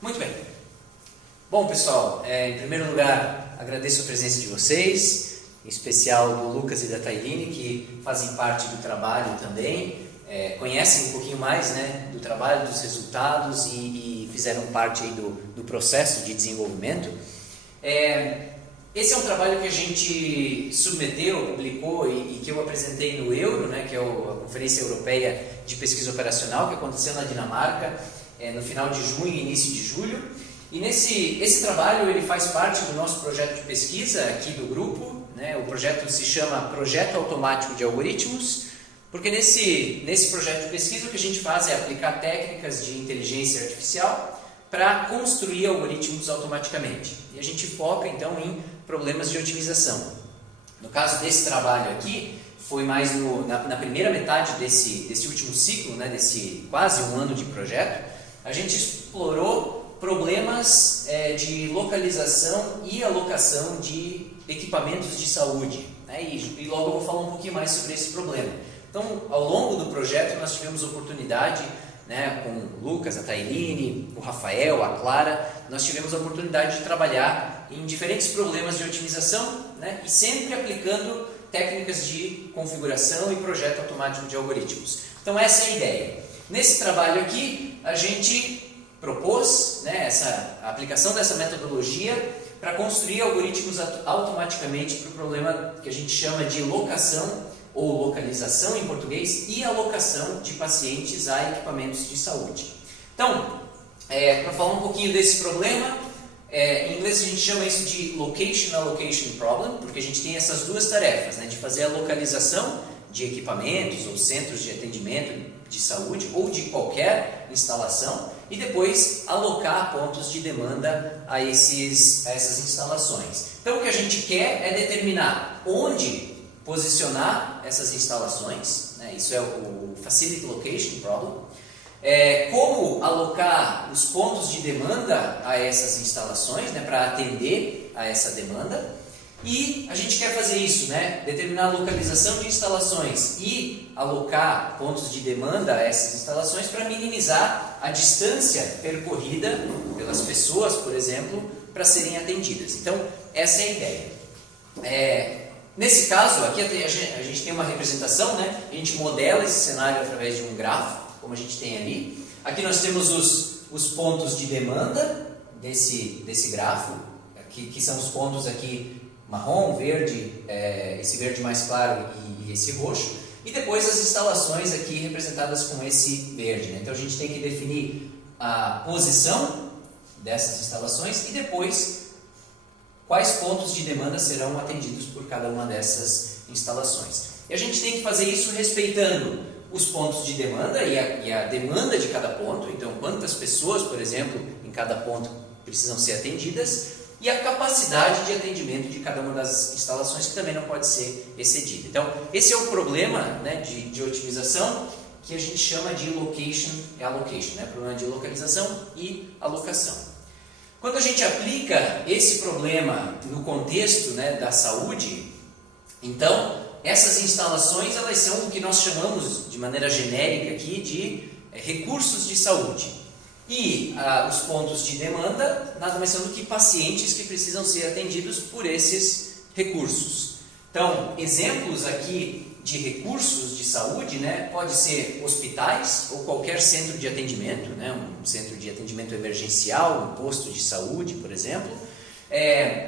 Muito bem. Bom, pessoal, em primeiro lugar, agradeço a presença de vocês, em especial do Lucas e da Tailine, que fazem parte do trabalho também, conhecem um pouquinho mais, né, do trabalho, dos resultados e fizeram parte aí do processo de desenvolvimento. Esse é um trabalho que a gente submeteu, publicou e que eu apresentei no Euro, né, que é a Conferência Europeia de Pesquisa Operacional, que aconteceu na Dinamarca no final de junho e início de julho. E esse trabalho ele faz parte do nosso projeto de pesquisa aqui do grupo, né? O projeto se chama Projeto Automático de Algoritmos, porque nesse projeto de pesquisa o que a gente faz é aplicar técnicas de inteligência artificial para construir algoritmos automaticamente. E a gente foca então em problemas de otimização. No caso desse trabalho aqui, foi mais na primeira metade desse último ciclo, né? Desse quase um ano de projeto, a gente explorou problemas de localização e alocação de equipamentos de saúde, né? E logo eu vou falar um pouquinho mais sobre esse problema. Então, ao longo do projeto, nós tivemos oportunidade, né, com o Lucas, a Tailine, o Rafael, a Clara, nós tivemos a oportunidade de trabalhar em diferentes problemas de otimização, né, e sempre aplicando técnicas de configuração e projeto automático de algoritmos. Então, essa é a ideia. Nesse trabalho aqui, a gente propôs, né, a aplicação dessa metodologia para construir algoritmos automaticamente para o problema que a gente chama de locação ou localização em português e alocação de pacientes a equipamentos de saúde. Então, para falar um pouquinho desse problema, em inglês a gente chama isso de Location Allocation Problem, porque a gente tem essas duas tarefas, né, de fazer a localização de equipamentos ou centros de atendimento de saúde ou de qualquer instalação e depois alocar pontos de demanda a essas instalações. Então o que a gente quer é determinar onde posicionar essas instalações, né? Isso é o Facility Location Problem, como alocar os pontos de demanda a essas instalações, né, para atender a essa demanda. E a gente quer fazer isso, né? Determinar a localização de instalações e alocar pontos de demanda a essas instalações para minimizar a distância percorrida pelas pessoas, por exemplo, para serem atendidas. Então, essa é a ideia. Nesse caso, aqui a gente tem uma representação, né? A gente modela esse cenário através de um grafo, como a gente tem ali. Aqui nós temos os pontos de demanda desse grafo, que são os pontos aqui marrom, verde, esse verde mais claro e esse roxo, e depois as instalações aqui representadas com esse verde, né? Então a gente tem que definir a posição dessas instalações e depois quais pontos de demanda serão atendidos por cada uma dessas instalações. E a gente tem que fazer isso respeitando os pontos de demanda e a demanda de cada ponto, então quantas pessoas, por exemplo, em cada ponto precisam ser atendidas, e a capacidade de atendimento de cada uma das instalações, que também não pode ser excedida. Então, esse é o problema, né, de otimização, que a gente chama de Location e Allocation, né, problema de localização e alocação. Quando a gente aplica esse problema no contexto, né, da saúde, então, essas instalações elas são o que nós chamamos, de maneira genérica aqui, de recursos de saúde. E os pontos de demanda nada mais são do que pacientes que precisam ser atendidos por esses recursos. Então, exemplos aqui de recursos de saúde, né, pode ser hospitais ou qualquer centro de atendimento, né, um centro de atendimento emergencial, um posto de saúde, por exemplo.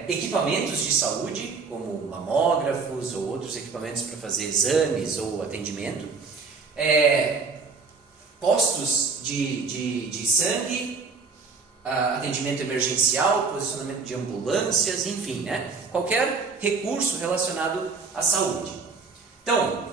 Equipamentos de saúde, como mamógrafos ou outros equipamentos para fazer exames ou atendimento. Postos de sangue, atendimento emergencial, posicionamento de ambulâncias, enfim, né? Qualquer recurso relacionado à saúde. Então,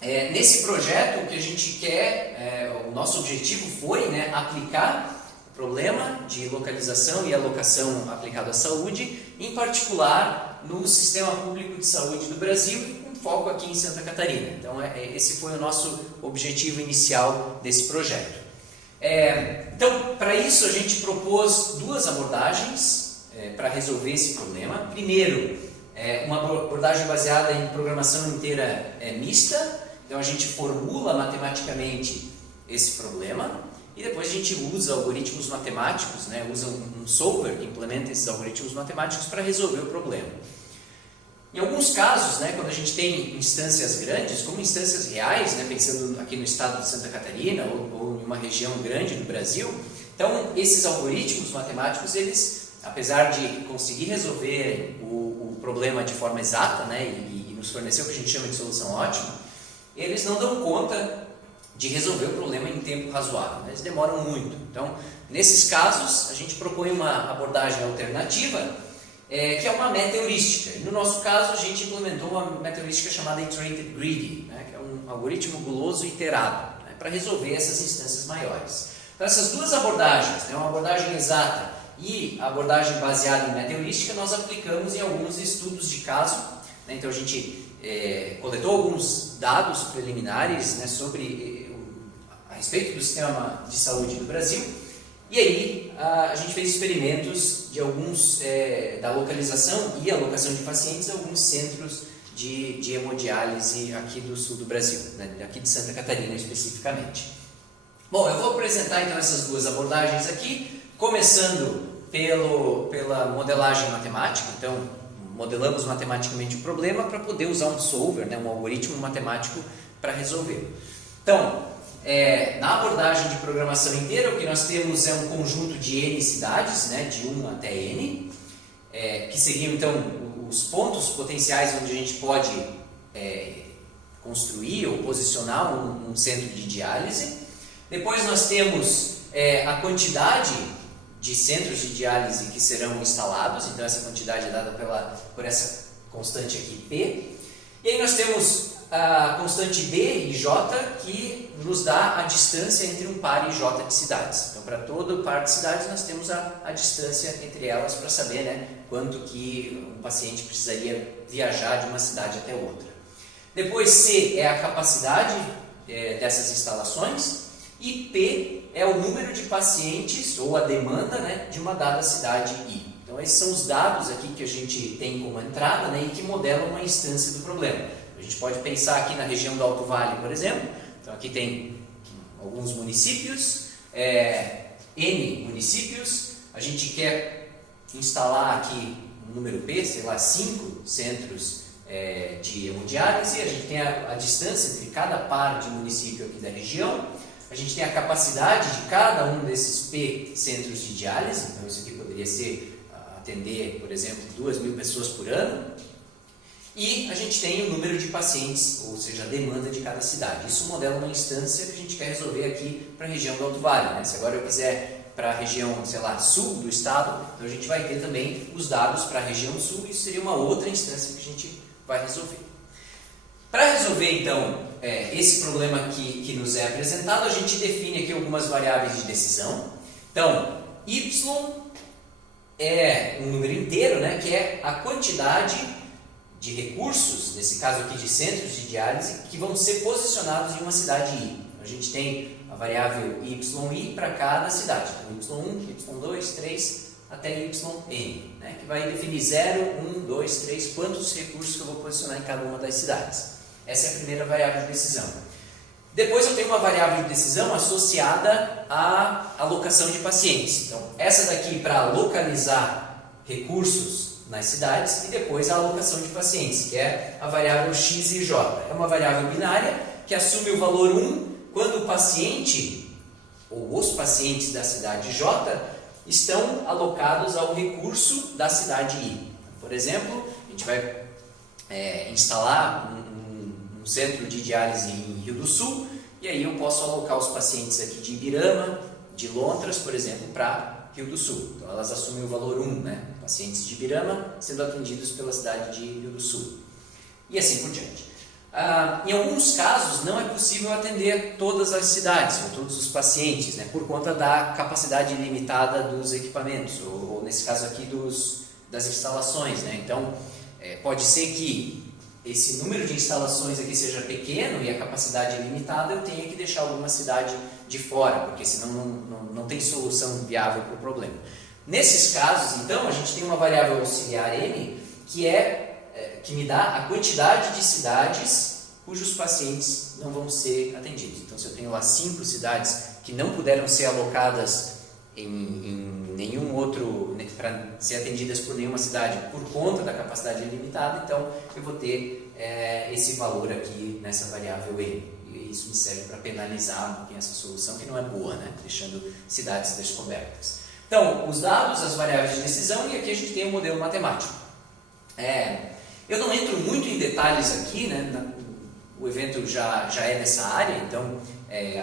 nesse projeto, o que a gente quer, o nosso objetivo foi, né, aplicar o problema de localização e alocação aplicado à saúde, em particular no sistema público de saúde do Brasil, foco aqui em Santa Catarina. Então, esse foi o nosso objetivo inicial desse projeto. Então, para isso, a gente propôs duas abordagens para resolver esse problema. Primeiro, uma abordagem baseada em programação inteira mista. Então, a gente formula matematicamente esse problema. e depois a gente usa algoritmos matemáticos, né, usa um solver que implementa esses algoritmos matemáticos para resolver o problema. Em alguns casos, né, quando a gente tem instâncias grandes, como instâncias reais, né, pensando aqui no estado de Santa Catarina ou em uma região grande do Brasil, então esses algoritmos matemáticos, eles, apesar de conseguir resolver o problema de forma exata, né, e nos fornecer o que a gente chama de solução ótima, eles não dão conta de resolver o problema em tempo razoável, né, eles demoram muito. Então, nesses casos, a gente propõe uma abordagem alternativa, que é uma meta-heurística. E no nosso caso, a gente implementou uma meta-heurística chamada Iterated Greedy, né, que é um algoritmo guloso iterado, né, para resolver essas instâncias maiores. Então, essas duas abordagens, né, uma abordagem exata e a abordagem baseada em meta-heurística, nós aplicamos em alguns estudos de caso. Né, então, a gente coletou alguns dados preliminares, né, a respeito do sistema de saúde do Brasil. E aí a gente fez experimentos de alguns da localização e alocação de pacientes a alguns centros de hemodiálise aqui do sul do Brasil, né, aqui de Santa Catarina especificamente. Bom, eu vou apresentar então essas duas abordagens aqui, começando pela modelagem matemática. Então, modelamos matematicamente o problema para poder usar um solver, né, um algoritmo matemático para resolver. Então, na abordagem de programação inteira, o que nós temos é um conjunto de N cidades, né, de 1 até N, que seriam então os pontos potenciais onde a gente pode construir ou posicionar um centro de diálise. Depois nós temos a quantidade de centros de diálise que serão instalados, então essa quantidade é dada por essa constante aqui, P. E aí nós temos a constante B e J, que nos dá a distância entre um par e J de cidades. Então, para todo par de cidades, nós temos a distância entre elas para saber, né, quanto que um paciente precisaria viajar de uma cidade até outra. Depois, C é a capacidade dessas instalações e P é o número de pacientes ou a demanda, né, de uma dada cidade I. Então, esses são os dados aqui que a gente tem como entrada, né, e que modelam uma instância do problema. A gente pode pensar aqui na região do Alto Vale, por exemplo. Então aqui tem alguns municípios, N municípios. A gente quer instalar aqui um número P, sei lá, 5 centros de hemodiálise. A gente tem a distância entre cada par de município aqui da região. A gente tem a capacidade de cada um desses P centros de diálise. Então isso aqui poderia ser atender, por exemplo, 2.000 pessoas por ano. E a gente tem o número de pacientes, ou seja, a demanda de cada cidade. Isso modela uma instância que a gente quer resolver aqui para a região do Alto Vale, né? Se agora eu quiser para a região, sei lá, sul do estado, então a gente vai ter também os dados para a região sul, e isso seria uma outra instância que a gente vai resolver. Para resolver, então, esse problema que nos é apresentado, a gente define aqui algumas variáveis de decisão. Então, Y é um número inteiro, né, que é a quantidade de recursos, nesse caso aqui de centros de diálise, que vão ser posicionados em uma cidade I. A gente tem a variável YI para cada cidade, então Y1, Y2, 3 até YN, né, que vai definir 0, 1, 2, 3, quantos recursos que eu vou posicionar em cada uma das cidades. Essa é a primeira variável de decisão. Depois eu tenho uma variável de decisão associada à alocação de pacientes. Então, essa daqui para localizar recursos nas cidades, e depois a alocação de pacientes, que é a variável x e j. É uma variável binária que assume o valor 1 quando o paciente, ou os pacientes da cidade j, estão alocados ao recurso da cidade i. Por exemplo, a gente vai instalar um centro de diálise em Rio do Sul, e aí eu posso alocar os pacientes aqui de Ibirama, de Lontras, por exemplo, para Rio do Sul. Então elas assumem o valor 1, né? Pacientes de Ibirama sendo atendidos pela cidade de Rio do Sul. E assim por diante. Em alguns casos não é possível atender todas as cidades, ou todos os pacientes, né? Por conta da capacidade limitada dos equipamentos, ou nesse caso aqui das instalações, né? Então pode ser que esse número de instalações aqui seja pequeno e a capacidade é limitada, eu tenha que deixar alguma cidade de fora, porque senão não tem solução viável para o problema. Nesses casos, então, a gente tem uma variável auxiliar N, que me dá a quantidade de cidades cujos pacientes não vão ser atendidos. Então, se eu tenho lá 5 cidades que não puderam ser alocadas em nenhum outro, para ser atendidas por nenhuma cidade por conta da capacidade limitada, então eu vou ter esse valor aqui nessa variável M. E isso me serve para penalizar um pouquinho essa solução, que não é boa, né? Deixando cidades descobertas. Então, os dados, as variáveis de decisão, e aqui a gente tem o modelo matemático. Eu não entro muito em detalhes aqui, né? O evento já é nessa área, então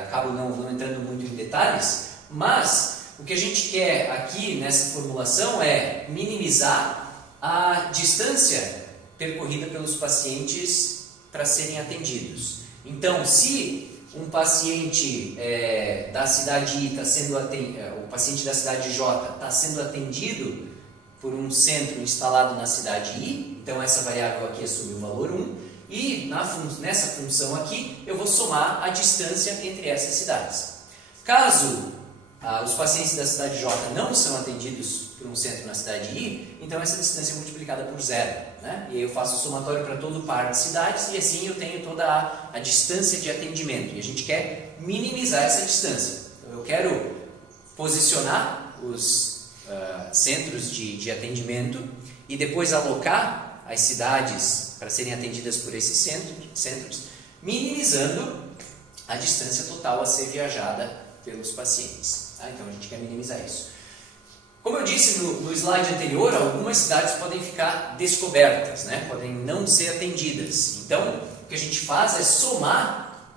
acabo não entrando muito em detalhes, mas o que a gente quer aqui nessa formulação é minimizar a distância percorrida pelos pacientes para serem atendidos. Então, se um paciente da cidade I está sendo atendido, o paciente da cidade J está sendo atendido por um centro instalado na cidade I, então essa variável aqui assume o valor 1, e nessa função aqui eu vou somar a distância entre essas cidades. Caso os pacientes da cidade J não são atendidos por um centro na cidade I, então essa distância é multiplicada por 0, né? E aí eu faço o somatório para todo par de cidades e assim eu tenho toda a distância de atendimento. E a gente quer minimizar essa distância. Então eu quero posicionar os centros de atendimento e depois alocar as cidades para serem atendidas por esses centros, minimizando a distância total a ser viajada pelos pacientes. Tá? Então a gente quer minimizar isso. Como eu disse no slide anterior, algumas cidades podem ficar descobertas, né? Podem não ser atendidas. Então o que a gente faz é somar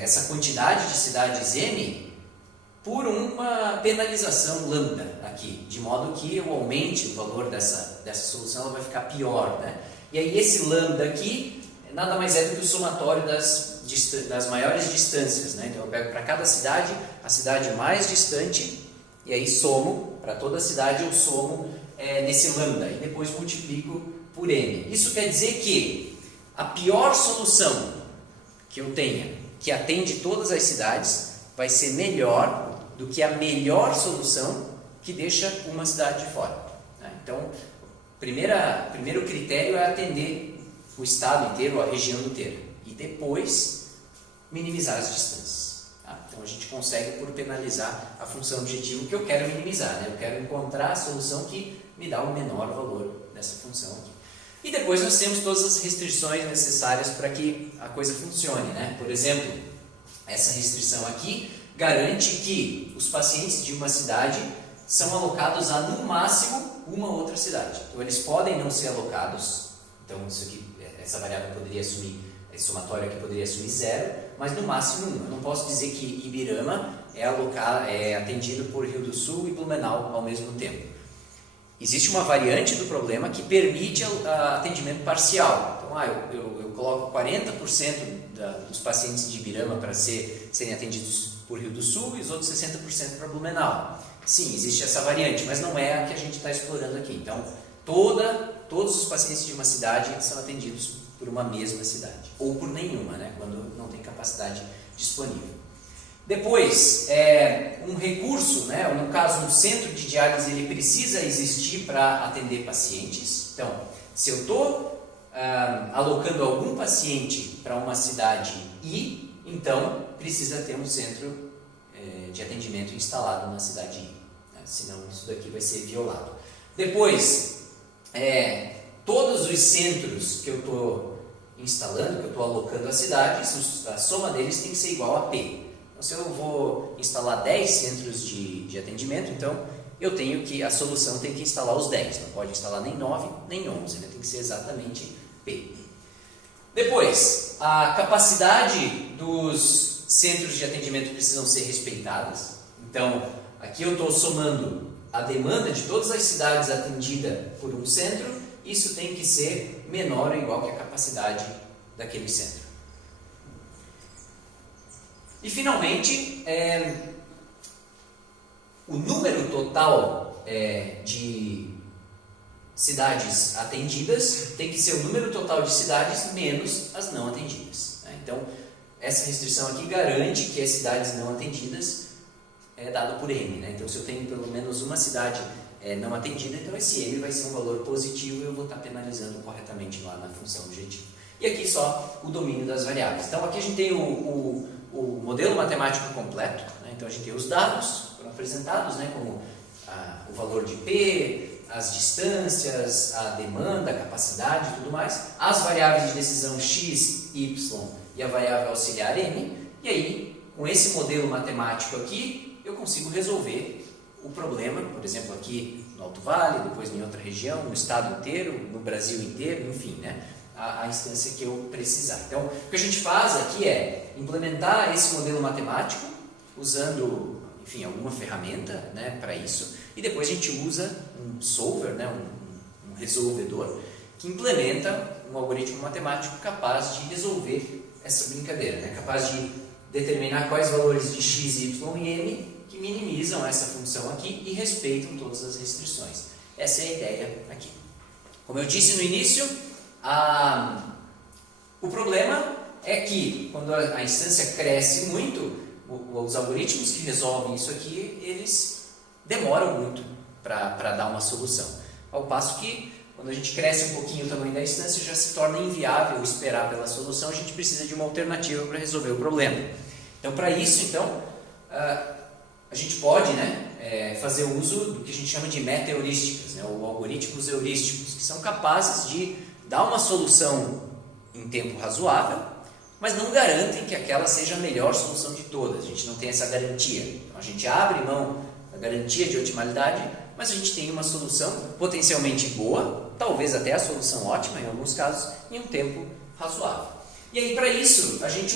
essa quantidade de cidades M por uma penalização lambda aqui, de modo que eu aumente o valor dessa solução, ela vai ficar pior, né? E aí esse lambda aqui nada mais é do que o somatório das maiores distâncias, né? Então eu pego para cada cidade a cidade mais distante e aí somo, para toda a cidade eu somo nesse lambda e depois multiplico por n. Isso quer dizer que a pior solução que eu tenha, que atende todas as cidades, vai ser melhor do que a melhor solução que deixa uma cidade de fora, né? Então, primeiro critério é atender o estado inteiro, a região inteira, e depois minimizar as distâncias. Tá? Então a gente consegue por penalizar a função objetivo que eu quero minimizar, né? Eu quero encontrar a solução que me dá o menor valor dessa função aqui. E depois nós temos todas as restrições necessárias para que a coisa funcione, né? Por exemplo, essa restrição aqui garante que os pacientes de uma cidade são alocados a, no máximo, uma outra cidade. Então, eles podem não ser alocados. Então, essa variável poderia assumir, esse somatório aqui poderia assumir 0, mas no máximo 1. Eu não posso dizer que Ibirama é atendido por Rio do Sul e Blumenau ao mesmo tempo. Existe uma variante do problema que permite atendimento parcial. Então, eu coloco 40% dos pacientes de Ibirama para serem atendidos por Rio do Sul e os outros 60% para Blumenau. Sim, existe essa variante, mas não é a que a gente está explorando aqui. Então, todos os pacientes de uma cidade são atendidos por uma mesma cidade, ou por nenhuma, né, quando não tem capacidade disponível. Depois, um recurso, né, no caso, um centro de diálise, ele precisa existir para atender pacientes. Então, se eu estou alocando algum paciente para uma cidade I, então precisa ter um centro de atendimento instalado na cidade I, né? Senão isso daqui vai ser violado. Depois, todos os centros que eu estou instalando, que eu estou alocando às cidades, a soma deles tem que ser igual a P. Então, se eu vou instalar 10 centros de atendimento, então a solução tem que instalar os 10, não pode instalar nem 9, nem 11, né? Tem que ser exatamente P. Depois, a capacidade dos centros de atendimento precisam ser respeitadas. Então, aqui eu estou somando a demanda de todas as cidades atendida por um centro, isso tem que ser menor ou igual que a capacidade daquele centro. E, finalmente, o número total de cidades atendidas tem que ser o número total de cidades menos as não atendidas, né? Então, essa restrição aqui garante que as cidades não atendidas é dado por M, né? Então, se eu tenho pelo menos uma cidade não atendida, então esse M vai ser um valor positivo e eu vou estar penalizando corretamente lá na função objetiva. e aqui só o domínio das variáveis. Então aqui a gente tem o modelo matemático completo, né? Então a gente tem os dados que foram apresentados, né? Como o valor de P, as distâncias, a demanda, a capacidade e tudo mais, as variáveis de decisão x, y e a variável auxiliar m, e aí com esse modelo matemático aqui eu consigo resolver o problema, por exemplo aqui no Alto Vale, depois em outra região, no estado inteiro, no Brasil inteiro, enfim, né? A instância que eu precisar. Então, o que a gente faz aqui é implementar esse modelo matemático usando, enfim, alguma ferramenta, né, para isso, e depois a gente usa um solver, né, um resolvedor, que implementa um algoritmo matemático capaz de resolver essa brincadeira, né, capaz de determinar quais valores de x, y e m que minimizam essa função aqui e respeitam todas as restrições. Essa é a ideia aqui. Como eu disse no início, o problema é que quando a instância cresce muito, os algoritmos que resolvem isso aqui, eles demoram muito para dar uma solução. Ao passo que, quando a gente cresce um pouquinho o tamanho da instância, já se torna inviável esperar pela solução, a gente precisa de uma alternativa para resolver o problema. Então, para isso, a gente pode, né, fazer uso do que a gente chama de meta-heurísticas, né, ou algoritmos heurísticos, que são capazes de dar uma solução em tempo razoável, mas não garantem que aquela seja a melhor solução de todas. A gente não tem essa garantia. Então, a gente abre mão da garantia de otimalidade, mas a gente tem uma solução potencialmente boa, talvez até a solução ótima em alguns casos, em um tempo razoável. E aí, para isso, a gente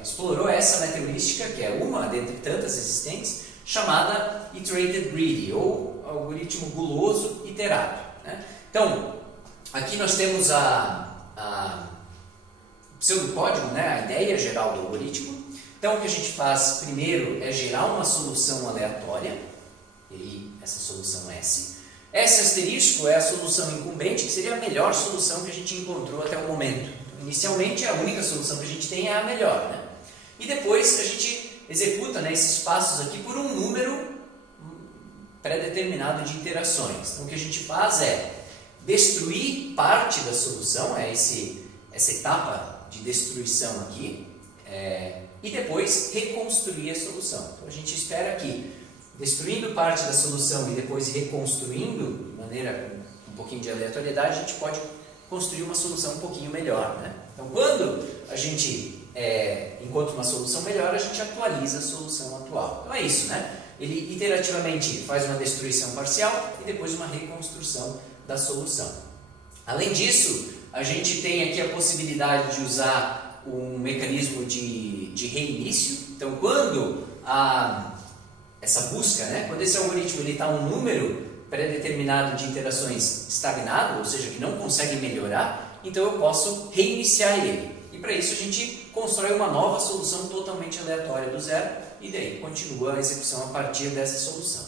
explorou essa meta-heurística, que é uma dentre tantas existentes, chamada Iterated Greedy, ou algoritmo guloso iterado, né? Então, aqui nós temos o pseudocódigo, né, a ideia geral do algoritmo. Então, o que a gente faz primeiro é gerar uma solução aleatória, e aí essa solução S. S asterisco é a solução incumbente, que seria a melhor solução que a gente encontrou até o momento. Inicialmente, a única solução que a gente tem é a melhor, né? E depois a gente executa, né, esses passos aqui por um número pré-determinado de iterações. Então, o que a gente faz é destruir parte da solução, essa etapa de destruição aqui, e depois reconstruir a solução. Então, a gente espera que, destruindo parte da solução e depois reconstruindo, de maneira com um pouquinho de aleatoriedade, a gente pode construir uma solução um pouquinho melhor, né? Então, quando a gente encontra uma solução melhor, a gente atualiza a solução atual. Então, é isso, né? Ele iterativamente faz uma destruição parcial e depois uma reconstrução da solução. Além disso, a gente tem aqui a possibilidade de usar um mecanismo de reinício. Então, quando essa busca, né, quando esse algoritmo está um número pré-determinado de iterações estagnado, ou seja, que não consegue melhorar, então eu posso reiniciar ele. E para isso a gente constrói uma nova solução totalmente aleatória do zero e daí continua a execução a partir dessa solução.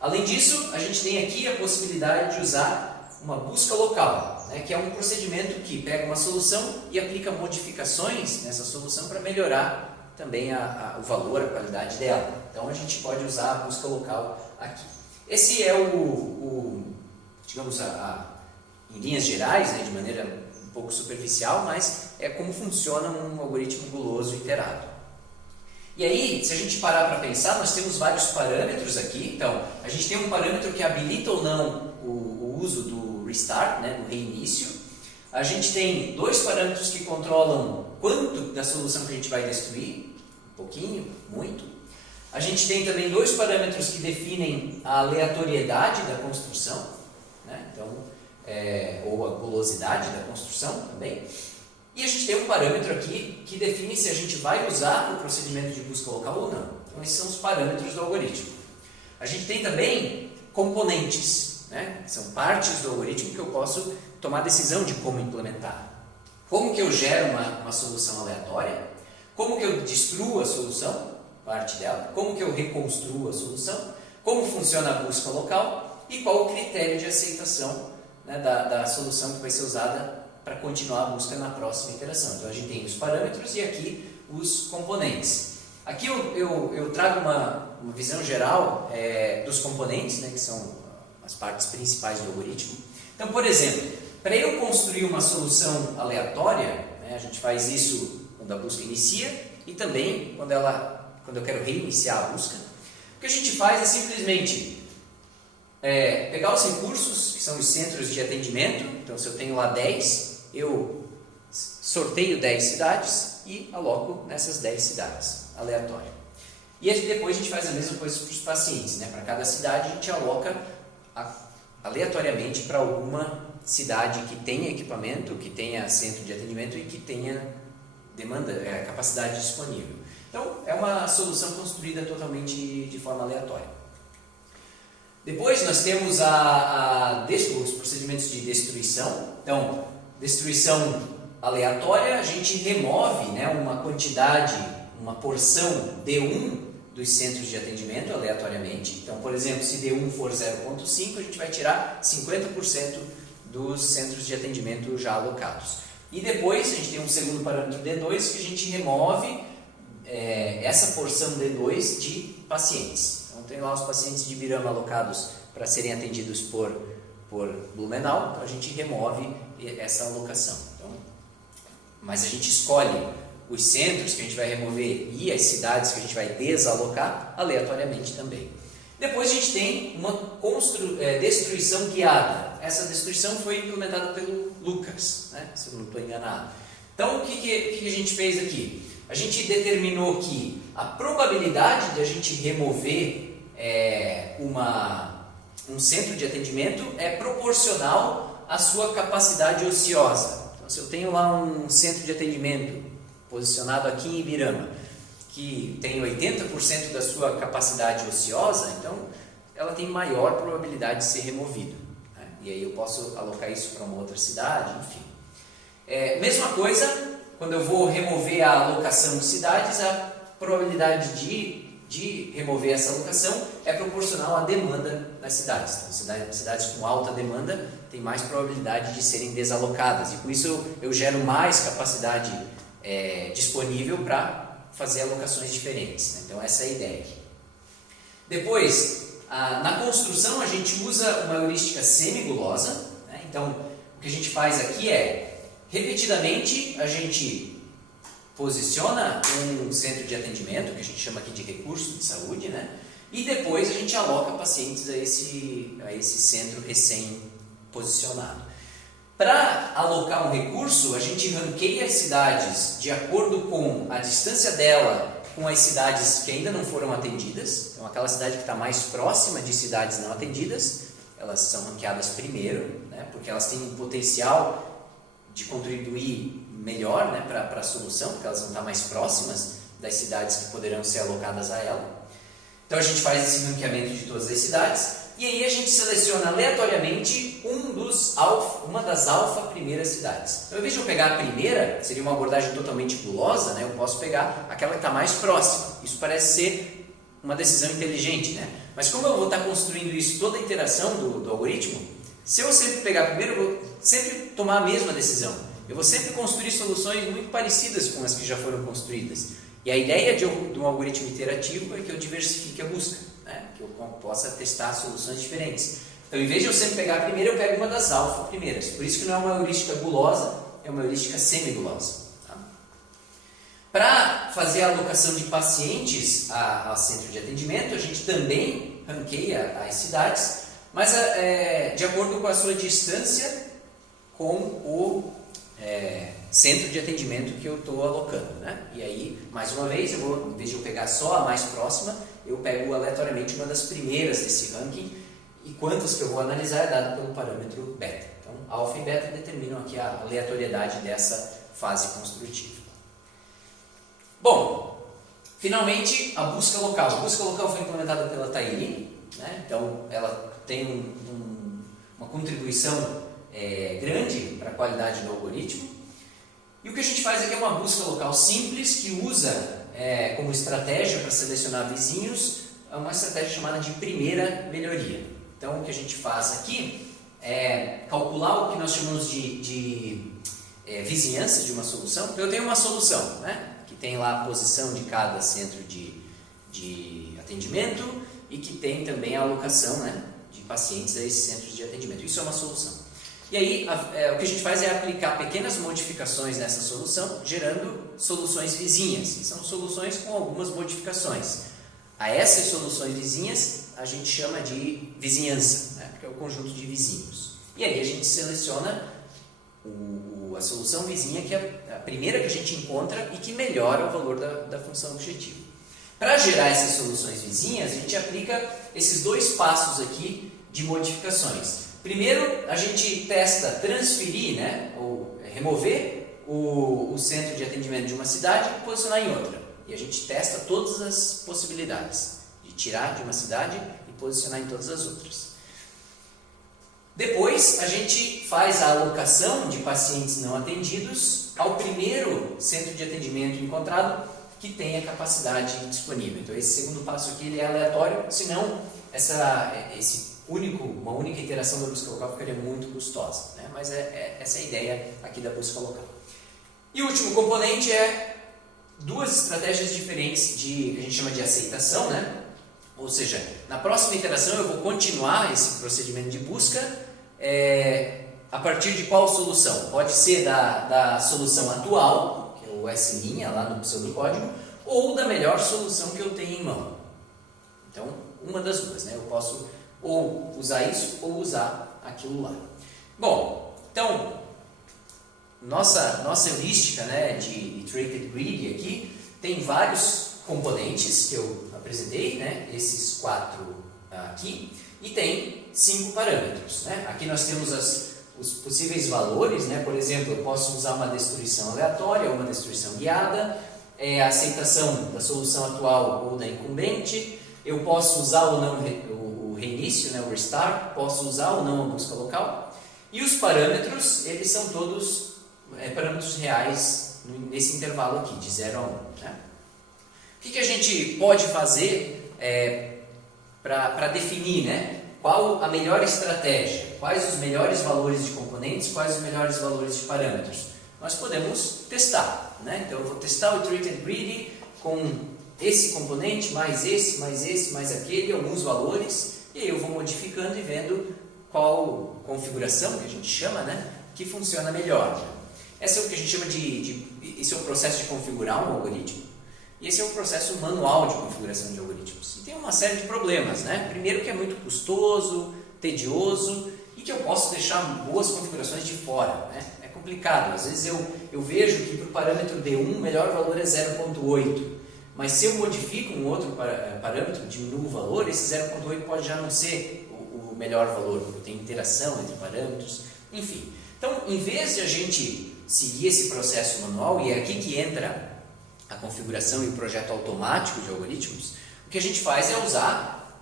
Além disso, a gente tem aqui a possibilidade de usar uma busca local, né, que é um procedimento que pega uma solução e aplica modificações nessa solução para melhorar também o valor, a qualidade dela. Então a gente pode usar a busca local aqui. Esse é digamos, em linhas gerais, né, de maneira um pouco superficial, mas é como funciona um algoritmo guloso iterado. E aí, se a gente parar para pensar, nós temos vários parâmetros aqui. Então, a gente tem um parâmetro que habilita ou não o uso do restart, né, do reinício. A gente tem dois parâmetros que controlam quanto da solução que a gente vai destruir, um pouquinho, muito. A gente tem também dois parâmetros que definem a aleatoriedade da construção, né? Então, ou a gulosidade da construção também. E a gente tem um parâmetro aqui que define se a gente vai usar o procedimento de busca local ou não. Então, esses são os parâmetros do algoritmo. A gente tem também componentes, né? São partes do algoritmo que eu posso tomar decisão de como implementar. Como que eu gero uma solução aleatória? Como que eu destruo a solução? Parte dela, como que eu reconstruo a solução, como funciona a busca local e qual o critério de aceitação, né, da solução que vai ser usada para continuar a busca na próxima iteração. Então a gente tem os parâmetros e aqui os componentes. Aqui eu trago uma visão geral dos componentes, né, que são as partes principais do algoritmo. Então, por exemplo, Para eu construir uma solução aleatória, né, a gente faz isso quando a busca inicia e também quando eu quero reiniciar a busca. O que a gente faz é simplesmente pegar os recursos, que são os centros de atendimento. Então, se eu tenho lá 10, eu sorteio 10 cidades e aloco nessas 10 cidades, aleatório. E depois a gente faz a mesma coisa para os pacientes, né? Para cada cidade a gente aloca aleatoriamente para alguma cidade que tenha equipamento, que tenha centro de atendimento e que tenha capacidade disponível. Então, é uma solução construída totalmente de forma aleatória. Depois nós temos os procedimentos de destruição. Então, destruição aleatória, a gente remove, né, uma quantidade, uma porção D1 dos centros de atendimento aleatoriamente. Então, por exemplo, se D1 for 0,5, a gente vai tirar 50% dos centros de atendimento já alocados. E depois a gente tem um segundo parâmetro D2 que a gente remove essa porção D2 de pacientes. Então, tem lá os pacientes de Ibirama alocados para serem atendidos por Blumenau, então a gente remove essa alocação. Então, mas a gente escolhe os centros que a gente vai remover e as cidades que a gente vai desalocar aleatoriamente também. Depois a gente tem uma destruição guiada. Essa destruição foi implementada pelo Lucas, né? Se eu não estou enganado. Então, o que a gente fez aqui? A gente determinou que a probabilidade de a gente remover um centro de atendimento é proporcional à sua capacidade ociosa. Então, se eu tenho lá um centro de atendimento posicionado aqui em Ibirama, que tem 80% da sua capacidade ociosa, então ela tem maior probabilidade de ser removido, né? E aí eu posso alocar isso para uma outra cidade, enfim. Mesma coisa, quando eu vou remover a alocação de cidades, a probabilidade de remover essa alocação é proporcional à demanda das cidades. Então, cidades com alta demanda têm mais probabilidade de serem desalocadas, e com isso eu gero mais capacidade disponível para fazer alocações diferentes, né? Então essa é a ideia aqui. Depois, na construção a gente usa uma heurística semigulosa, né? Então o que a gente faz aqui repetidamente a gente posiciona um centro de atendimento, que a gente chama aqui de recurso de saúde, né? E depois a gente aloca pacientes a esse centro recém-posicionado. Para alocar um recurso, a gente ranqueia as cidades de acordo com a distância dela com as cidades que ainda não foram atendidas. Então, aquela cidade que está mais próxima de cidades não atendidas, elas são ranqueadas primeiro, né, porque elas têm um potencial de contribuir melhor, né, para a solução, porque elas vão estar mais próximas das cidades que poderão ser alocadas a ela. Então, a gente faz esse ranqueamento de todas as cidades. E aí a gente seleciona aleatoriamente uma das alfa primeiras cidades. Então, ao invés de eu pegar a primeira, seria uma abordagem totalmente gulosa, né? Eu posso pegar aquela que está mais próxima. Isso parece ser uma decisão inteligente, né? Mas como eu vou estar construindo isso, toda a interação do algoritmo, se eu sempre pegar a primeira, eu vou sempre tomar a mesma decisão. Eu vou sempre construir soluções muito parecidas com as que já foram construídas. E a ideia de um algoritmo iterativo é que eu diversifique a busca, né? Que eu possa testar soluções diferentes. Então, em vez de eu sempre pegar a primeira, eu pego uma das alfa primeiras. Por isso que não é uma heurística gulosa, é uma heurística semigulosa. Tá? Para fazer a alocação de pacientes ao centro de atendimento, a gente também ranqueia as cidades, mas de acordo com a sua distância com o centro de atendimento que eu estou alocando, né? E aí, mais uma vez, em vez de eu pegar só a mais próxima, eu pego aleatoriamente uma das primeiras desse ranking, e quantas que eu vou analisar é dado pelo parâmetro beta. Então, alfa e beta determinam aqui a aleatoriedade dessa fase construtiva. Bom, finalmente a busca local. A busca local foi implementada pela Tailine, né? Então ela tem uma contribuição grande para a qualidade do algoritmo. E o que a gente faz aqui é uma busca local simples que usa como estratégia para selecionar vizinhos uma estratégia chamada de primeira melhoria. Então, o que a gente faz aqui é calcular o que nós chamamos de vizinhança de uma solução. Então, eu tenho uma solução, né, que tem lá a posição de cada centro de atendimento e que tem também a alocação, né, de pacientes a esses centros de atendimento. Isso é uma solução. E aí, o que a gente faz é aplicar pequenas modificações nessa solução, gerando soluções vizinhas, que são soluções com algumas modificações. A essas soluções vizinhas a gente chama de vizinhança, né? Porque é o conjunto de vizinhos. E aí a gente seleciona a solução vizinha, que é a primeira que a gente encontra e que melhora o valor da função objetivo. Para gerar essas soluções vizinhas, a gente aplica esses dois passos aqui de modificações. Primeiro, a gente testa transferir, né, ou remover o centro de atendimento de uma cidade e posicionar em outra. E a gente testa todas as possibilidades de tirar de uma cidade e posicionar em todas as outras. Depois, a gente faz a alocação de pacientes não atendidos ao primeiro centro de atendimento encontrado que tem a capacidade disponível. Então, esse segundo passo aqui ele é aleatório, senão uma única iteração da busca local ficaria muito custosa, né? Mas essa é a ideia aqui da busca local. E o último componente é duas estratégias diferentes que a gente chama de aceitação, né? Ou seja, na próxima iteração eu vou continuar esse procedimento de busca a partir de qual solução? Pode ser da solução atual, que é o S' lá no pseudocódigo, ou da melhor solução que eu tenho em mão. Então, uma das duas, né? Eu posso ou usar isso ou usar aquilo lá. Bom, então, nossa heurística, né, de Iterated Greedy aqui tem vários componentes que eu apresentei, né, esses 4 aqui, e tem 5 parâmetros, né? Aqui nós temos os possíveis valores, né? Por exemplo, eu posso usar uma destruição aleatória ou uma destruição guiada, a aceitação da solução atual ou da incumbente, eu posso usar ou não o reinício, né, o restart, posso usar ou não a busca local, e os parâmetros, eles são todos parâmetros reais nesse intervalo aqui, de 0 a 1. Né? O que a gente pode fazer para definir, né, qual a melhor estratégia, quais os melhores valores de componentes, quais os melhores valores de parâmetros? Nós podemos testar, né? Então eu vou testar o Iterated Greedy com esse componente, mais esse, mais aquele, alguns valores, e aí eu vou modificando e vendo qual configuração, que a gente chama, né, que funciona melhor. Esse é o que a gente chama esse é o processo de configurar um algoritmo, e esse é o processo manual de configuração de algoritmos. E tem uma série de problemas, né? Primeiro que é muito custoso, tedioso, e que eu posso deixar boas configurações de fora, né? É complicado, às vezes eu vejo que para o parâmetro D1 o melhor valor é 0.8, mas se eu modifico um outro parâmetro, diminuo o valor, esse 0.8 pode já não ser o melhor valor, porque tem interação entre parâmetros, enfim. Então, em vez de a gente seguir esse processo manual, e é aqui que entra a configuração e o projeto automático de algoritmos, o que a gente faz é usar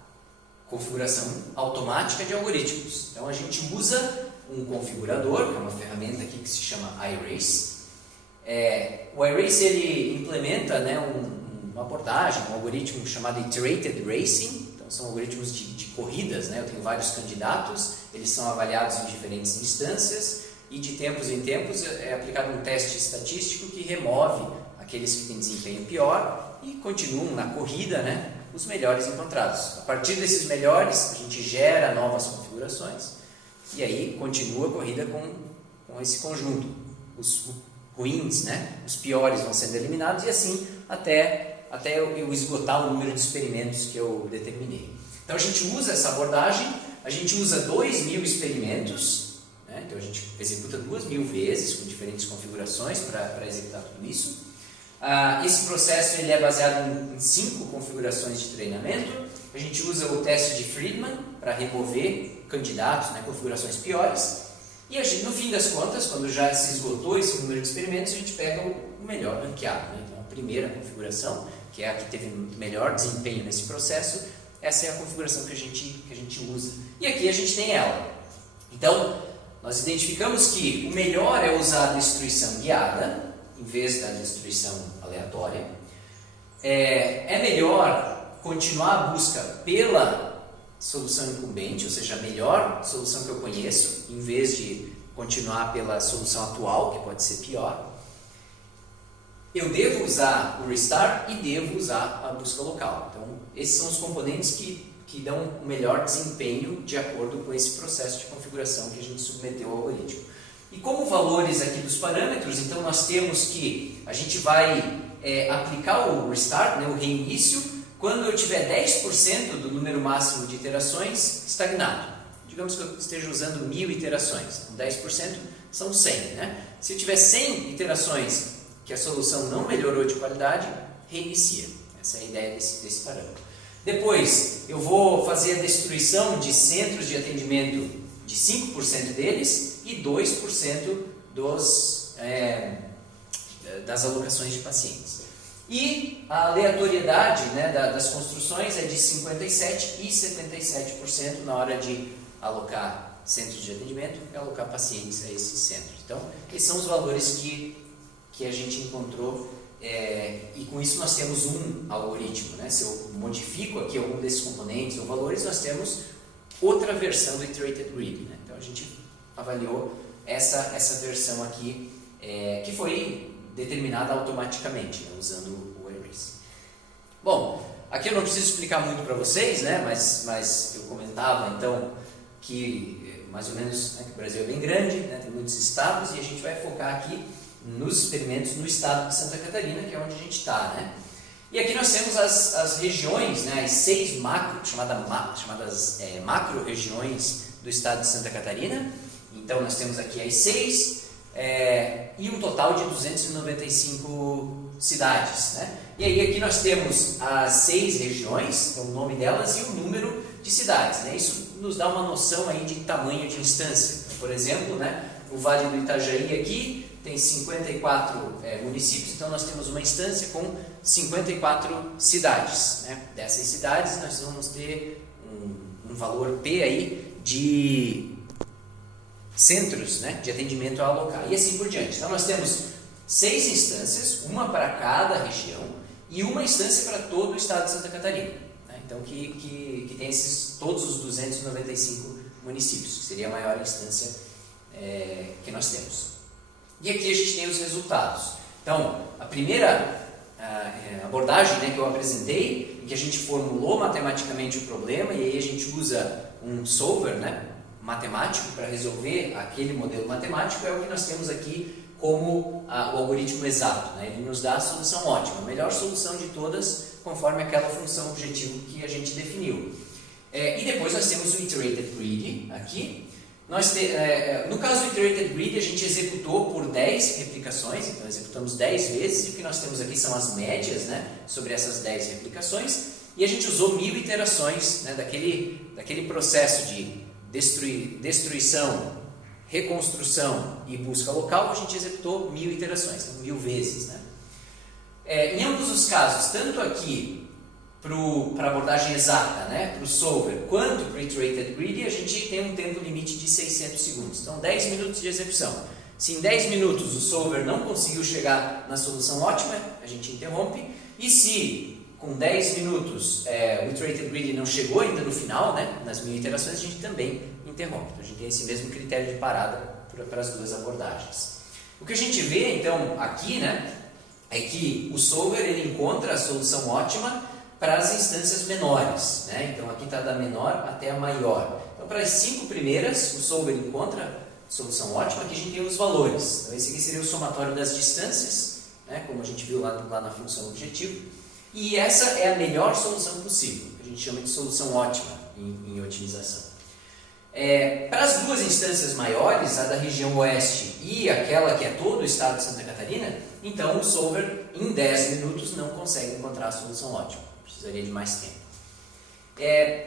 configuração automática de algoritmos. Então, a gente usa um configurador, que é uma ferramenta aqui que se chama iRace. O iRace ele implementa, né, uma abordagem, um algoritmo chamado Iterated Racing. Então, são algoritmos de corridas, né? Eu tenho vários candidatos, eles são avaliados em diferentes instâncias e de tempos em tempos é aplicado um teste estatístico que remove aqueles que têm desempenho pior e continuam na corrida, né, os melhores encontrados. A partir desses melhores, a gente gera novas configurações e aí continua a corrida com esse conjunto. Os ruins, né, os piores vão sendo eliminados e assim até eu esgotar o número de experimentos que eu determinei. Então a gente usa essa abordagem, a gente usa 2.000 experimentos, né? Então a gente executa 2.000 vezes com diferentes configurações para executar tudo isso. Esse processo ele é baseado em 5 configurações de treinamento. A gente usa o teste de Friedman para remover candidatos, né, configurações piores. E a gente, no fim das contas, quando já se esgotou esse número de experimentos, a gente pega o melhor ranqueado, né? Então a primeira configuração, que é a que teve melhor desempenho nesse processo, essa é a configuração que a gente usa. E aqui a gente tem ela. Então, nós identificamos que o melhor é usar a destruição guiada, em vez da destruição aleatória. É melhor continuar a busca pela solução incumbente, ou seja, a melhor solução que eu conheço, em vez de continuar pela solução atual, que pode ser pior. Eu devo usar o restart e devo usar a busca local. Então, esses são os componentes que que dão o melhor desempenho de acordo com esse processo de configuração que a gente submeteu ao algoritmo. E como valores aqui dos parâmetros, então nós temos que a gente vai aplicar o restart, né, o reinício, quando eu tiver 10% do número máximo de iterações estagnado. Digamos que eu esteja usando 1000 iterações, então 10% são 100. Né? Se eu tiver 100 iterações que a solução não melhorou de qualidade, reinicia. Essa é a ideia desse parâmetro. Depois, eu vou fazer a destruição de centros de atendimento de 5% deles e 2% das alocações de pacientes. E a aleatoriedade, né, das construções é de 57% e 77% na hora de alocar centros de atendimento e alocar pacientes a esses centros. Então, esses são os valores que a gente encontrou. E com isso nós temos um algoritmo, né? Se eu modifico aqui algum desses componentes ou valores, nós temos outra versão do Iterated Greedy, né? Então a gente avaliou essa versão aqui, que foi determinada automaticamente, né? Usando o arrays. Bom, aqui eu não preciso explicar muito para vocês, né? mas eu comentava então que mais ou menos, né, que o Brasil é bem grande, né? Tem muitos estados, e a gente vai focar aqui nos experimentos no estado de Santa Catarina, que é onde a gente está, né? E aqui nós temos as regiões, né, as 6 chamadas macro-regiões do estado de Santa Catarina. Então nós temos aqui as 6 e um total de 295 cidades, né? E aí aqui nós temos as 6 regiões, o nome delas e o número de cidades, né? Isso nos dá uma noção aí de tamanho de instância. Então, por exemplo, né, o Vale do Itajaí aqui tem 54 municípios, então nós temos uma instância com 54 cidades, né? Dessas cidades nós vamos ter um valor P aí de centros, né, de atendimento a alocar, e assim por diante. Então nós temos 6 instâncias, uma para cada região e uma instância para todo o estado de Santa Catarina, né? Então que tem todos os 295 municípios, que seria a maior instância que nós temos. E aqui a gente tem os resultados. Então, a primeira abordagem, né, que eu apresentei, em que a gente formulou matematicamente o problema, e aí a gente usa um solver, né, matemático para resolver aquele modelo matemático, é o que nós temos aqui como o algoritmo exato, né? Ele nos dá a solução ótima, a melhor solução de todas, conforme aquela função objetivo que a gente definiu. E depois nós temos o Iterated Greedy aqui. No caso do Iterated Greedy, a gente executou por 10 replicações, então executamos 10 vezes, e o que nós temos aqui são as médias, né, sobre essas 10 replicações, e a gente usou 1000 iterações, né, daquele processo de destruição, reconstrução e busca local, a gente executou 1000 iterações, então 1000 vezes. Né? Em ambos os casos, tanto aqui para a abordagem exata, né, para o solver, quanto para o Iterated Greedy, a gente tem um tempo limite de 600 segundos. Então, 10 minutos de execução. Se em 10 minutos o solver não conseguiu chegar na solução ótima, a gente interrompe. E se com 10 minutos o Iterated Greedy não chegou ainda no final, né, nas 1000 iterações, a gente também interrompe. Então, a gente tem esse mesmo critério de parada para as duas abordagens. O que a gente vê, então, aqui, né, é que o solver ele encontra a solução ótima para as instâncias menores, né? Então aqui está da menor até a maior. Então para as 5 primeiras, o solver encontra a solução ótima, aqui a gente tem os valores. Então esse aqui seria o somatório das distâncias, né? Como a gente viu lá na função objetivo. E essa é a melhor solução possível, que a gente chama de solução ótima em otimização. Para as duas instâncias maiores, a da região oeste e aquela que é todo o estado de Santa Catarina, então o solver em 10 minutos não consegue encontrar a solução ótima. Precisaria de mais tempo.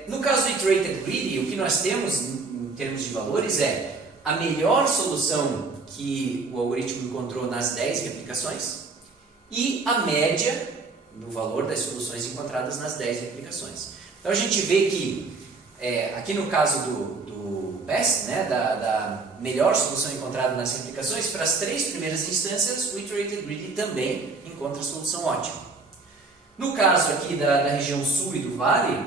No caso do Iterated Greedy, o que nós temos em termos de valores é a melhor solução que o algoritmo encontrou nas 10 replicações e a média do valor das soluções encontradas nas 10 replicações. Então a gente vê que, aqui no caso do best, né, da melhor solução encontrada nas replicações, para as 3 primeiras instâncias, o Iterated Greedy também encontra a solução ótima. No caso aqui da região sul e do Vale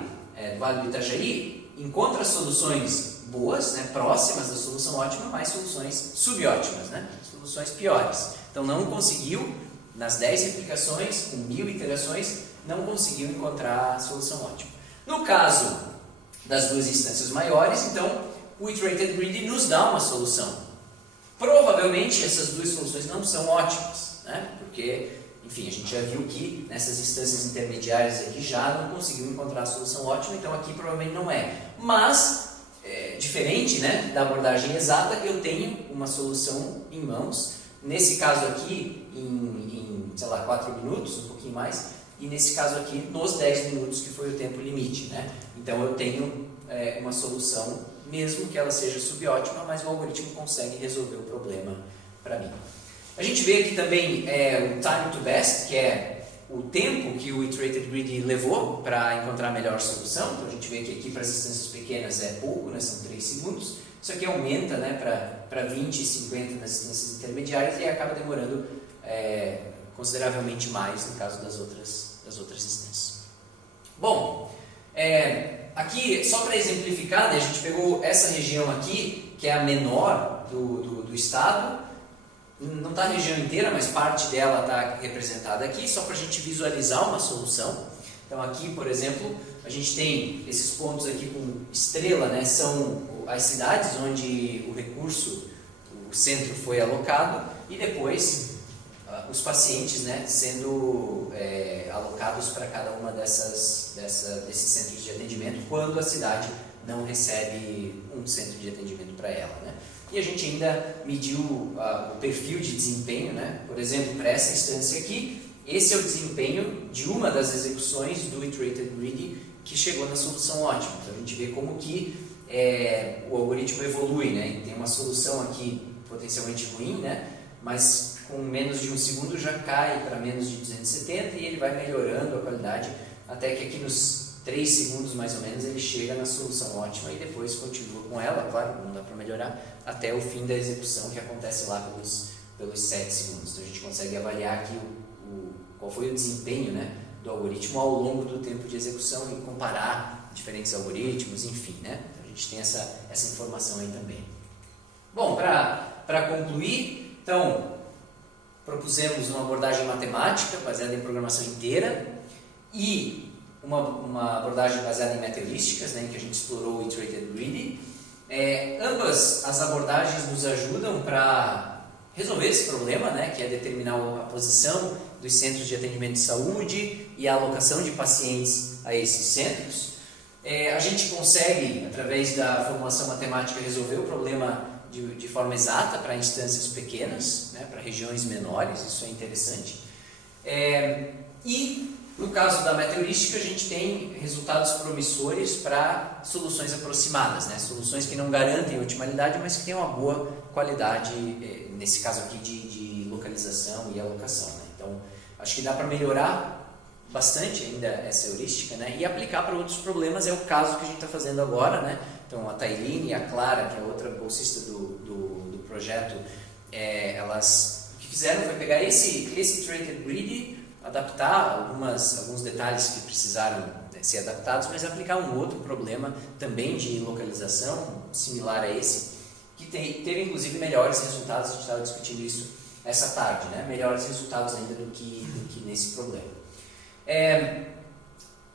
do Itajaí, encontra soluções boas, né, próximas da solução ótima, mas soluções subótimas, né, soluções piores. Então não conseguiu, nas 10 replicações, com 1000 iterações, não conseguiu encontrar a solução ótima. No caso das duas instâncias maiores, então o Iterated Greedy nos dá uma solução. Provavelmente essas duas soluções não são ótimas, né? Porque, enfim, a gente já viu que nessas instâncias intermediárias aqui já não conseguiu encontrar a solução ótima, então aqui provavelmente não é. Mas, diferente, né, da abordagem exata, eu tenho uma solução em mãos. Nesse caso aqui, sei lá, 4 minutos, um pouquinho mais, e nesse caso aqui, nos 10 minutos, que foi o tempo limite, né? Então eu tenho uma solução, mesmo que ela seja subótima, mas o algoritmo consegue resolver o problema para mim. A gente vê aqui também o time to best, que é o tempo que o Iterated Greedy levou para encontrar a melhor solução. Então a gente vê que aqui para as instâncias pequenas é pouco, né? São 3 segundos. Isso aqui aumenta, né, para 20 e 50 nas instâncias intermediárias e acaba demorando consideravelmente mais no caso das outras instâncias. Bom, aqui, só para exemplificar, né, a gente pegou essa região aqui, que é a menor do estado. Não está a região inteira, mas parte dela está representada aqui, só para a gente visualizar uma solução. Então aqui, por exemplo, a gente tem esses pontos aqui com estrela, né, são as cidades onde o recurso, o centro foi alocado, e depois os pacientes, né, sendo alocados para cada uma desses centros de atendimento, quando a cidade não recebe um centro de atendimento para ela, né? E a gente ainda mediu o perfil de desempenho, né? Por exemplo, para essa instância aqui, esse é o desempenho de uma das execuções do Iterated Greedy que chegou na solução ótima. Então a gente vê como que o algoritmo evolui, né? Tem uma solução aqui potencialmente ruim, né? Mas com menos de 1 segundo já cai para menos de 270 e ele vai melhorando a qualidade até que aqui nos 3 segundos mais ou menos ele chega na solução ótima e depois continua com ela, claro, não dá para melhorar, até o fim da execução que acontece lá pelos 7 segundos. Então a gente consegue avaliar aqui qual foi o desempenho, né, do algoritmo ao longo do tempo de execução e comparar diferentes algoritmos, enfim, né? Então a gente tem essa informação aí também. Bom, para concluir, então, propusemos uma abordagem matemática baseada em programação inteira e uma abordagem baseada em meta-heurísticas, né, em que a gente explorou o Iterated Greedy. Ambas as abordagens nos ajudam para resolver esse problema, né, que é determinar a posição dos centros de atendimento de saúde e a alocação de pacientes a esses centros. A gente consegue, através da formulação matemática, resolver o problema de forma exata para instâncias pequenas, né, para regiões menores, isso é interessante. E no caso da meta-heurística, a gente tem resultados promissores para soluções aproximadas, né? Soluções que não garantem otimalidade, mas que têm uma boa qualidade, nesse caso aqui, de localização e alocação, né? Então, acho que dá para melhorar bastante ainda essa heurística, né? E aplicar para outros problemas, é o caso que a gente está fazendo agora, né? Então, a Tailine e a Clara, que é outra bolsista do projeto, elas o que fizeram foi pegar esse Iterated Greedy, adaptar alguns detalhes que precisaram ser adaptados, mas aplicar um outro problema também de localização, similar a esse, que teve inclusive melhores resultados. A gente estava discutindo isso essa tarde, né? Melhores resultados ainda do que nesse problema.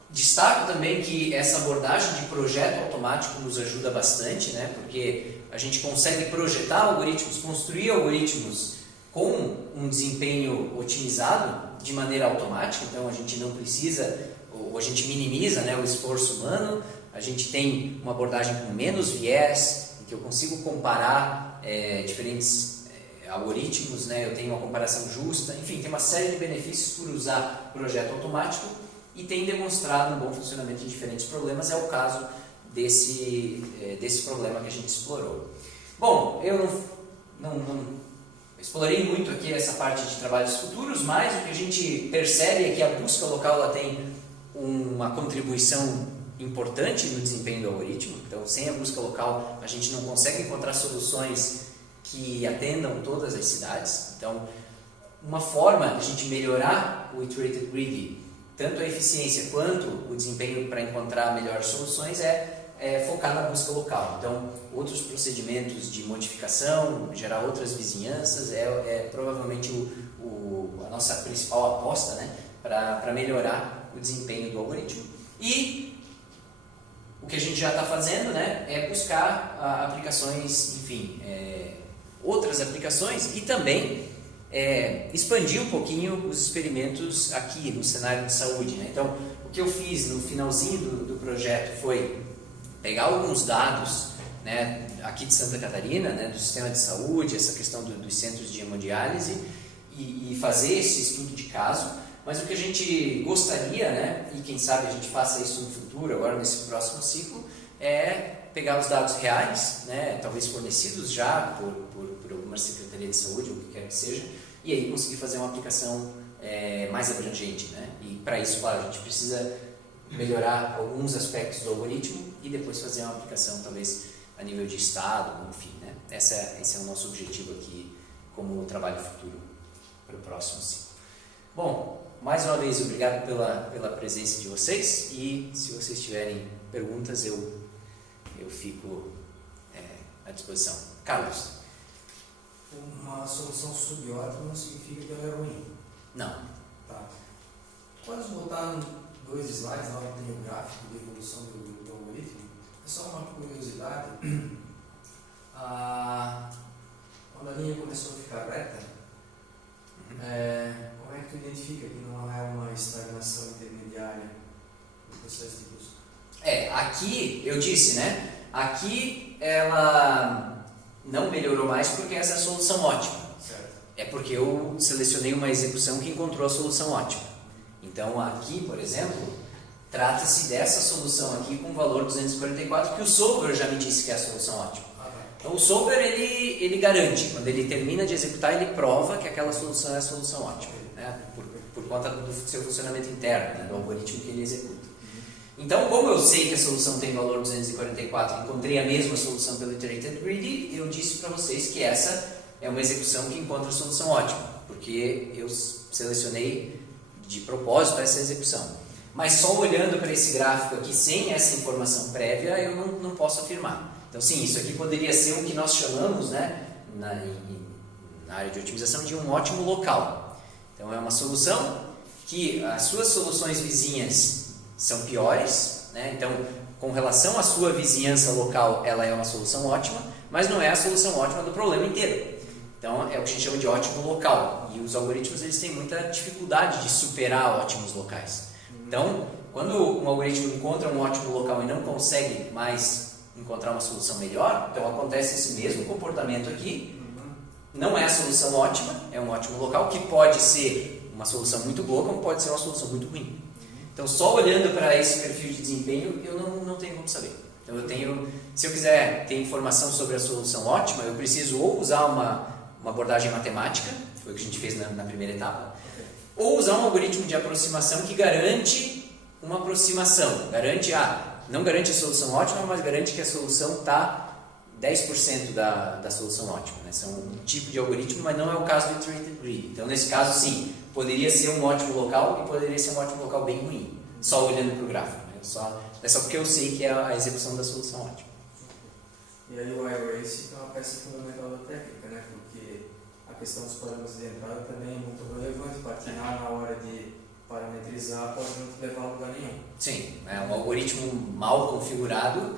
Destaco também que essa abordagem de projeto automático nos ajuda bastante, né? Porque a gente consegue projetar algoritmos, construir algoritmos com um desempenho otimizado de maneira automática. Então a gente não precisa, ou a gente minimiza, né, o esforço humano. A gente tem uma abordagem com menos viés, em que eu consigo comparar diferentes algoritmos, né? Eu tenho uma comparação justa, enfim, tem uma série de benefícios por usar projeto automático e tem demonstrado um bom funcionamento em diferentes problemas. É o caso desse problema que a gente explorou. Bom, eu não explorei muito aqui essa parte de trabalhos futuros, mas o que a gente percebe é que a busca local ela tem uma contribuição importante no desempenho do algoritmo. Então, sem a busca local, a gente não consegue encontrar soluções que atendam todas as cidades. Então, uma forma de a gente melhorar o Iterated Greedy, tanto a eficiência quanto o desempenho para encontrar melhores soluções, é focar na busca local. Então, outros procedimentos de modificação, gerar outras vizinhanças, provavelmente a nossa principal aposta, né, para melhorar o desempenho do algoritmo. E O que a gente já está fazendo, né, é buscar aplicações, enfim, outras aplicações e também expandir um pouquinho os experimentos aqui no cenário de saúde, né? Então, o que eu fiz no finalzinho do projeto foi pegar alguns dados, né, aqui de Santa Catarina, né, do sistema de saúde, essa questão dos centros de hemodiálise e fazer esse estudo de caso. Mas o que a gente gostaria, né, e quem sabe a gente faça isso no futuro, agora nesse próximo ciclo, é pegar os dados reais, né, talvez fornecidos já por alguma Secretaria de Saúde, ou o que quer que seja, e aí conseguir fazer uma aplicação mais abrangente, né? E para isso, claro, a gente precisa melhorar alguns aspectos do algoritmo e depois fazer uma aplicação talvez a nível de estado, enfim, né? Esse é o nosso objetivo aqui como trabalho futuro para o próximo ciclo. Bom, mais uma vez, obrigado pela presença de vocês e se vocês tiverem perguntas, eu fico à disposição. Carlos. Uma solução subótima não significa que ela é ruim. Não. Tá. Pode botar 2 slides lá que tem o gráfico de evolução do algoritmo? É só uma curiosidade. Quando a linha começou a ficar reta, como é que tu identifica que não é uma estagnação intermediária no processo de busca? Aqui eu disse, né? Aqui ela não melhorou mais porque essa é a solução ótima. Certo. É porque eu selecionei uma execução que encontrou a solução ótima. Então aqui, por exemplo, trata-se dessa solução aqui com o valor 244 que o solver já me disse que é a solução ótima. Então o solver ele garante, quando ele termina de executar, ele prova que aquela solução é a solução ótima, né? Por conta do seu funcionamento interno, né? Do algoritmo que ele executa. Então, como eu sei que a solução tem valor 244 e encontrei a mesma solução pelo Iterated Greedy, eu disse para vocês que essa é uma execução que encontra a solução ótima, porque eu selecionei de propósito essa execução. Mas só olhando para esse gráfico aqui, sem essa informação prévia, eu não posso afirmar. Então, sim, isso aqui poderia ser o que nós chamamos, né, na área de otimização, de um ótimo local. Então, é uma solução que as suas soluções vizinhas são piores, né? Então, com relação à sua vizinhança local, ela é uma solução ótima, mas não é a solução ótima do problema inteiro. Então, é o que a gente chama de ótimo local. E os algoritmos eles têm muita dificuldade de superar ótimos locais. Então, quando um algoritmo encontra um ótimo local e não consegue mais encontrar uma solução melhor, então acontece esse mesmo comportamento aqui. Não é a solução ótima, é um ótimo local, que pode ser uma solução muito boa, como pode ser uma solução muito ruim. Então, só olhando para esse perfil de desempenho, eu não tenho como saber. Então, se eu quiser ter informação sobre a solução ótima, eu preciso ou usar uma abordagem matemática, que foi o que a gente fez na primeira etapa, ou usar um algoritmo de aproximação que garante uma aproximação. Não garante a solução ótima, mas garante que a solução está 10% da solução ótima. Né? São um tipo de algoritmo, mas não é o caso do Iterated Greedy. Então, nesse caso, sim, poderia ser um ótimo local e poderia ser um ótimo local bem ruim, só olhando para o gráfico. Né? É só porque eu sei que é a execução da solução ótima. E aí o iRace é uma peça fundamental da técnica, né? Porque a questão dos parâmetros de entrada também é muito relevante. Patinar na hora de parametrizar pode não te levar a lugar nenhum. Sim, um algoritmo mal configurado,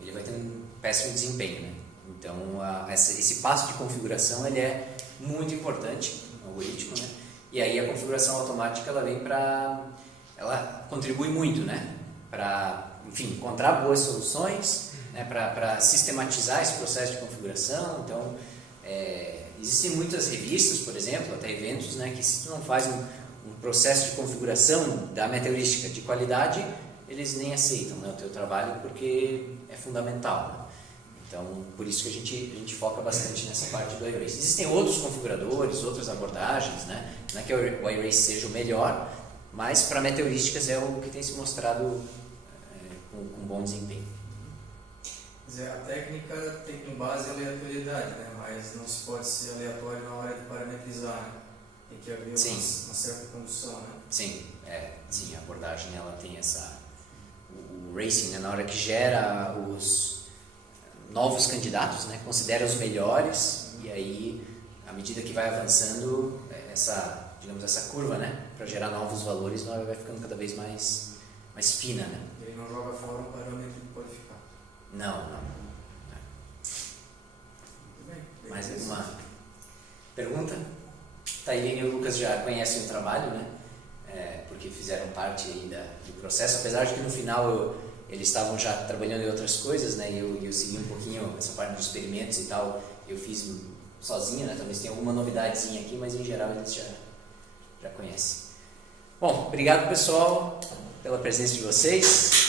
ele vai ter um péssimo desempenho. Né? Então, esse passo de configuração ele é muito importante no algoritmo, né? E aí a configuração automática ela contribui muito, né? Para, enfim, encontrar boas soluções, né? Para sistematizar esse processo de configuração. Então, existem muitas revistas, por exemplo, até eventos, né? Que se tu não faz um processo de configuração da meta-heurística de qualidade, eles nem aceitam, né, o teu trabalho, porque é fundamental. Né? Então, por isso que a gente foca bastante nessa parte do iRace. Existem outros configuradores, outras abordagens, né? Não é que o iRace seja o melhor, mas para meta-heurísticas é o que tem se mostrado com bom desempenho. Quer dizer, a técnica tem como base a aleatoriedade, né? Mas não se pode ser aleatório na hora de parametrizar, né? Tem que haver uma certa condução, né? Sim, a abordagem ela tem o racing, né? Na hora que gera os novos candidatos, né? Considera os melhores e aí, à medida que vai avançando, essa curva, né? Para gerar novos valores, ela vai ficando cada vez mais fina, né? Ele não joga fora um parâmetro Não. Muito bem. Mais alguma pergunta? Tailene e o Lucas já conhecem o trabalho, né? Porque fizeram parte aí do processo, apesar de que no final eles estavam já trabalhando em outras coisas, né? E eu segui um pouquinho essa parte dos experimentos e tal, eu fiz sozinho, né? Talvez tenha alguma novidadezinha aqui, mas em geral eles já conhecem. Bom, obrigado pessoal pela presença de vocês.